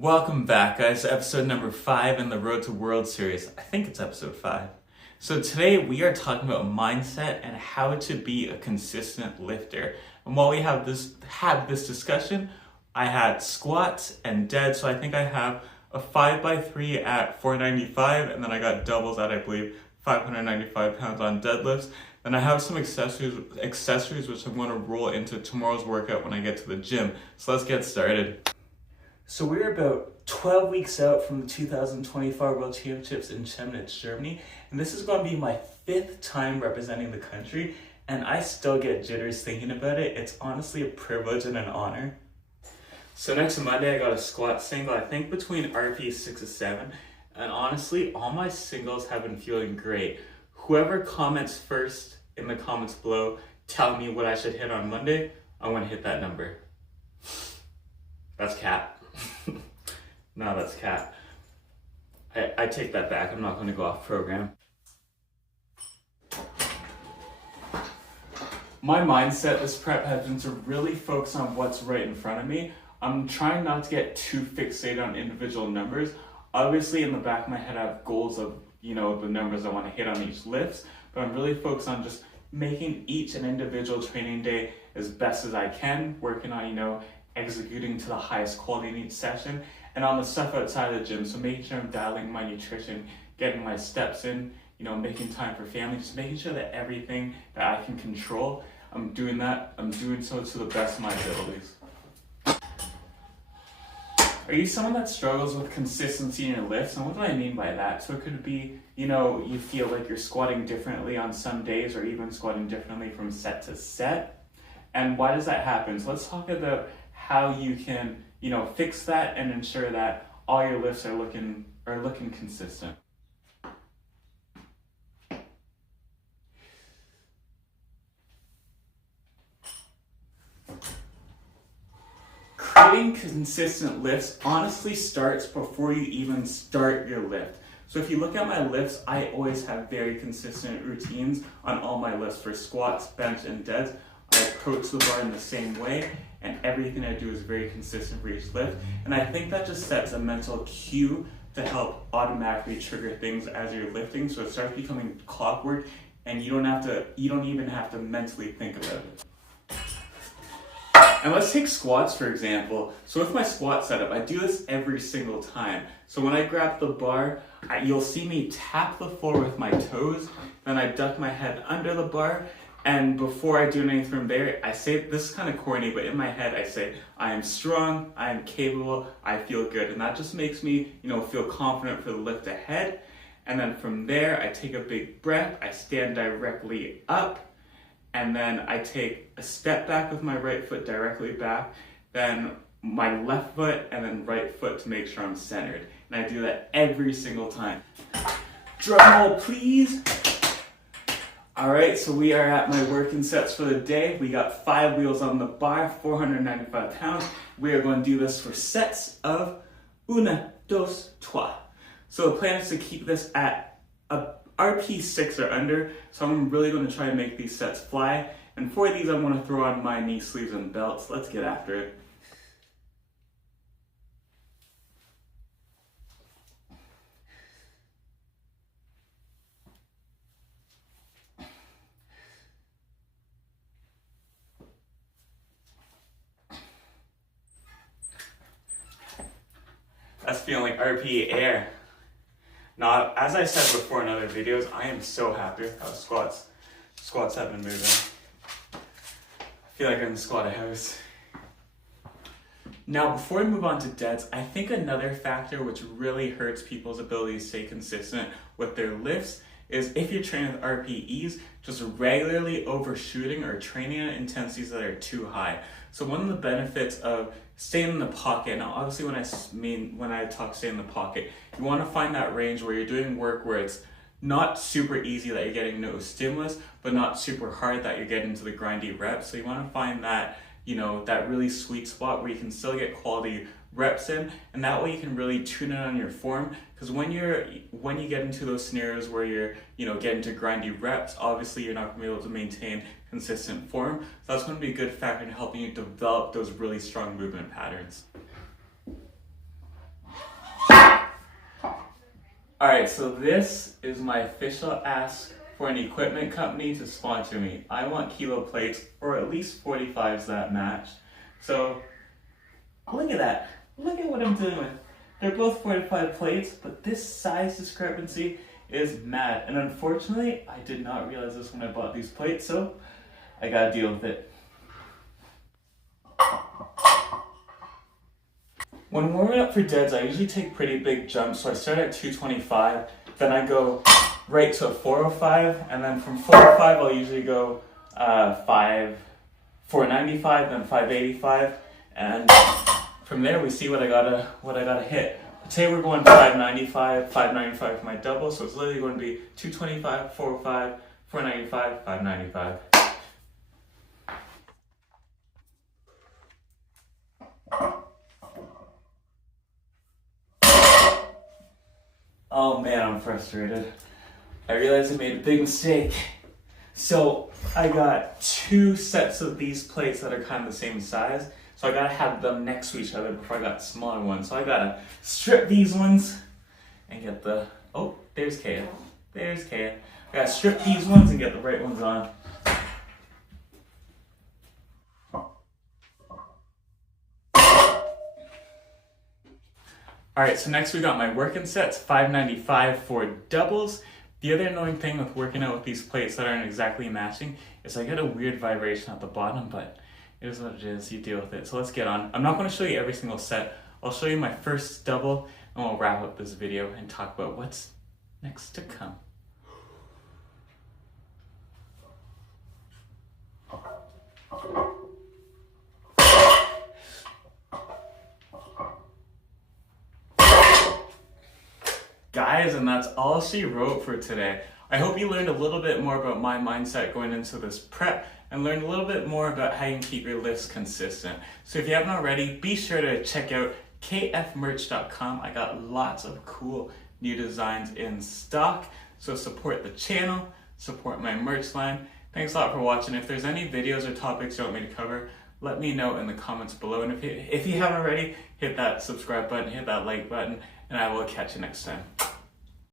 Welcome back, guys, to episode number 5 in the Road to World series. I think it's episode 5. So today we are talking about mindset and how to be a consistent lifter. And while we had this discussion, I had squats and dead. So I think I have a 5x3 at 495, and then I got doubles at, I believe, 595 pounds on deadlifts. Then I have some accessories which I'm going to roll into tomorrow's workout when I get to the gym. So let's get started. So we're about 12 weeks out from the 2024 World Championships in Chemnitz, Germany, and this is going to be my 5th time representing the country, and I still get jitters thinking about it. It's honestly a privilege and an honor. So next Monday I got a squat single, I think between RP 6 or 7, and honestly all my singles have been feeling great. Whoever comments first in the comments below telling me what I should hit on Monday, I'm going to hit that number. That's cap. No, that's cap. I take that back. I'm not going to go off program. My mindset this prep has been to really focus on what's right in front of me. I'm trying not to get too fixated on individual numbers. Obviously, in the back of my head, I have goals of, the numbers I want to hit on each lift, but I'm really focused on just making each an individual training day as best as I can, working on, executing to the highest quality in each session, and on the stuff outside of the gym. So making sure I'm dialing my nutrition, getting my steps in, making time for family, just making sure that everything that I can control, I'm doing that. I'm doing so to the best of my abilities. Are you someone that struggles with consistency in your lifts? And what do I mean by that? So it could be, you feel like you're squatting differently on some days, or even squatting differently from set to set. And why does that happen? So let's talk about how you can, fix that and ensure that all your lifts are looking consistent. Creating consistent lifts honestly starts before you even start your lift. So if you look at my lifts, I always have very consistent routines on all my lifts for squats, bench, and deads. I approach the bar in the same way, and everything I do is very consistent for each lift. And I think that just sets a mental cue to help automatically trigger things as you're lifting, so it starts becoming clockwork, and you don't even have to mentally think about it. And let's take squats for example. So with my squat setup, I do this every single time. So when I grab the bar, you'll see me tap the floor with my toes, then I duck my head under the bar, and before I do anything from there, I say, this is kind of corny, but in my head I say, I am strong, I am capable, I feel good. And that just makes me, feel confident for the lift ahead. And then from there, I take a big breath, I stand directly up, and then I take a step back with my right foot directly back, then my left foot, and then right foot to make sure I'm centered. And I do that every single time. Drum roll, please. All right, so we are at my working sets for the day. We got 5 wheels on the bar, 495 pounds. We are going to do this for sets of 1, 2, 3. So the plan is to keep this at a RP 6 or under. So I'm really going to try to make these sets fly. And for these, I'm going to throw on my knee sleeves and belts. Let's get after it. That's feeling like RP air. Now, as I said before in other videos, I am so happy with how squats have been moving. I feel like I'm in the squat house. Now, before we move on to deads, I think another factor which really hurts people's ability to stay consistent with their lifts is if you're training with RPEs, just regularly overshooting or training at intensities that are too high. So one of the benefits of staying in the pocket, now obviously when I talk stay in the pocket, you want to find that range where you're doing work where it's not super easy that you're getting no stimulus, but not super hard that you're getting to the grindy reps. So you want to find that, that really sweet spot where you can still get quality reps in, and that way you can really tune in on your form. Because when you get into those scenarios where you're getting to grindy reps, obviously you're not going to be able to maintain consistent form. So that's going to be a good factor in helping you develop those really strong movement patterns. Alright, so this is my official ask for an equipment company to sponsor me. I want kilo plates, or at least 45s that match. So, look at that. Look at what I'm dealing with. They're both 45 plates, but this size discrepancy is mad. And unfortunately, I did not realize this when I bought these plates, so I gotta deal with it. When warming up for deads, I usually take pretty big jumps. So I start at 225, then I go right to a 405, and then from 405 I'll usually go 495, then 585, and from there we see what I gotta hit. Today we're going 595 for my double, so it's literally going to be 225, 405, 495, 595. Oh man, I'm frustrated. I realized I made a big mistake. So I got 2 sets of these plates that are kind of the same size. So I gotta have them next to each other before I got smaller ones. So I gotta strip these ones and get the, oh, there's Kaya. There's Kaya. I gotta strip these ones and get the right ones on. Alright, so next we got my working sets, 595 for doubles. The other annoying thing with working out with these plates that aren't exactly matching is I get a weird vibration at the bottom, but it is what it is, you deal with it. So let's get on. I'm not going to show you every single set. I'll show you my first double, and we'll wrap up this video and talk about what's next to come. Guys, and that's all she wrote for today. I hope you learned a little bit more about my mindset going into this prep and learned a little bit more about how you can keep your lifts consistent. So if you haven't already, be sure to check out kfmerch.com. I got lots of cool new designs in stock. So support the channel, support my merch line. Thanks a lot for watching. If there's any videos or topics you want me to cover, let me know in the comments below. And if you haven't already, hit that subscribe button, hit that like button, and I will catch you next time.